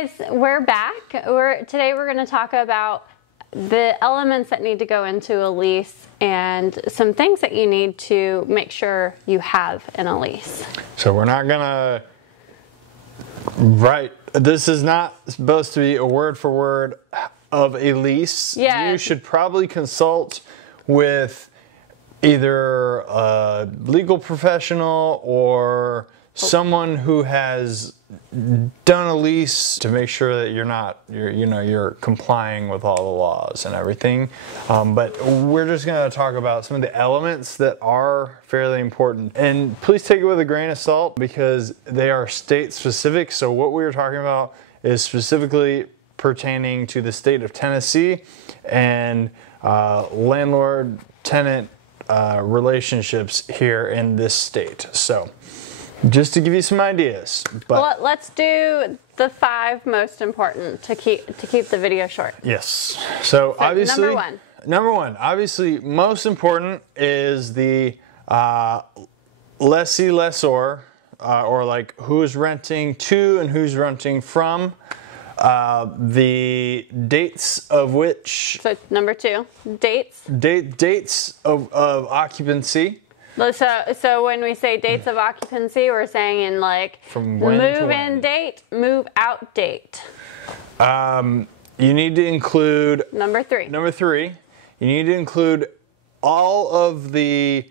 guys, we're back. Today we're going to talk about the elements that need to go into a lease and some things that you need to make sure you have in a lease. So we're not gonna write, this is not supposed to be a word for word of a lease. Yeah. You should probably consult with either a legal professional or someone who has done a lease to make sure that you're complying with all the laws and everything. But we're just going to talk about some of the elements that are fairly important. And please take it with a grain of salt because they are state specific. So what we were talking about is specifically pertaining to the state of Tennessee and landlord-tenant relationships here in this state. So just to give you some ideas. But well, let's do the 5 most important to keep the video short. Yes. So obviously, number one, obviously most important is the lessee lessor, or like who's renting to and who's renting from. The dates of which. So number 2, dates. Dates of occupancy. So when we say dates of occupancy, we're saying in like from when move in date, move out date. You need to include number 3. Number 3, you need to include all of the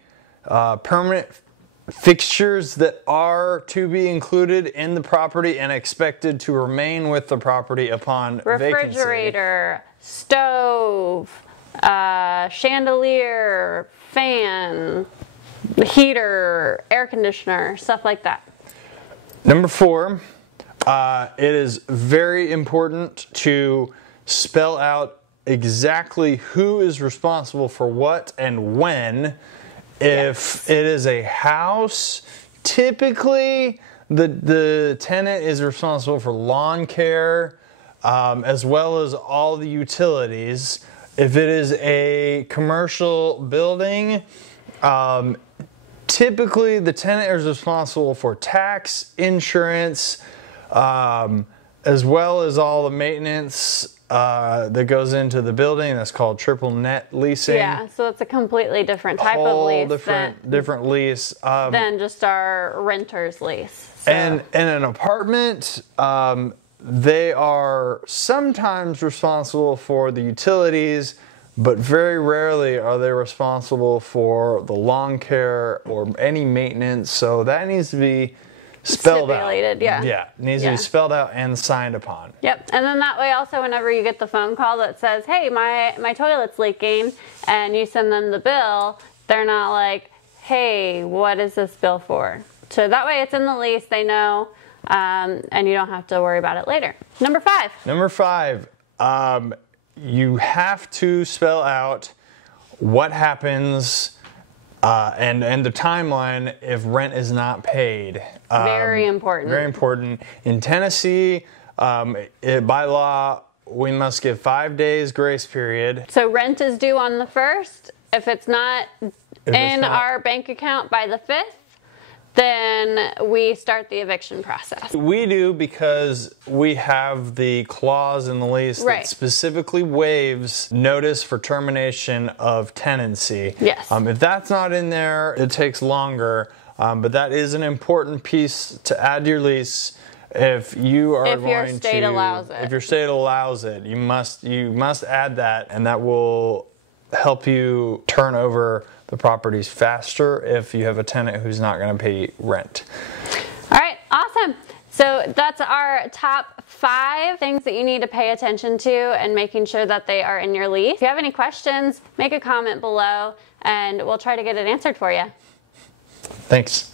permanent fixtures that are to be included in the property and expected to remain with the property upon refrigerator, vacancy. Stove, chandelier, fan, heater, air conditioner, stuff like that. Number 4, it is very important to spell out exactly who is responsible for what and when. If it is a house, typically the tenant is responsible for lawn care as well as all the utilities. If it is a commercial building, typically the tenant is responsible for tax, insurance, as well as all the maintenance that goes into the building. That's called triple net leasing. Yeah, so it's a completely different type of lease. Different lease than just our renter's lease. So. And in an apartment, they are sometimes responsible for the utilities, but very rarely are they responsible for the lawn care or any maintenance. So that needs to be spelled out. Yeah. Yeah, it needs to be spelled out and signed upon. Yep, and then that way also whenever you get the phone call that says, hey, my toilet's leaking, and you send them the bill, they're not like, hey, what is this bill for? So that way it's in the lease, they know, and you don't have to worry about it later. Number 5. Number 5, you have to spell out what happens and the timeline if rent is not paid. Very important. Very important. In Tennessee, by law, we must give 5 days grace period. So rent is due on the 1st. If it's not in our bank account by the 5th, then we start the eviction process. We do because we have the clause in the lease that specifically waives notice for termination of tenancy. Yes. If that's not in there, it takes longer, but that is an important piece to add to your lease. If you are if your state allows it, you must add that, and that will help you turn over the properties faster if you have a tenant who's not going to pay rent. All right, awesome. So that's our top 5 things that you need to pay attention to and making sure that they are in your lease. If you have any questions, make a comment below and we'll try to get it answered for you. Thanks.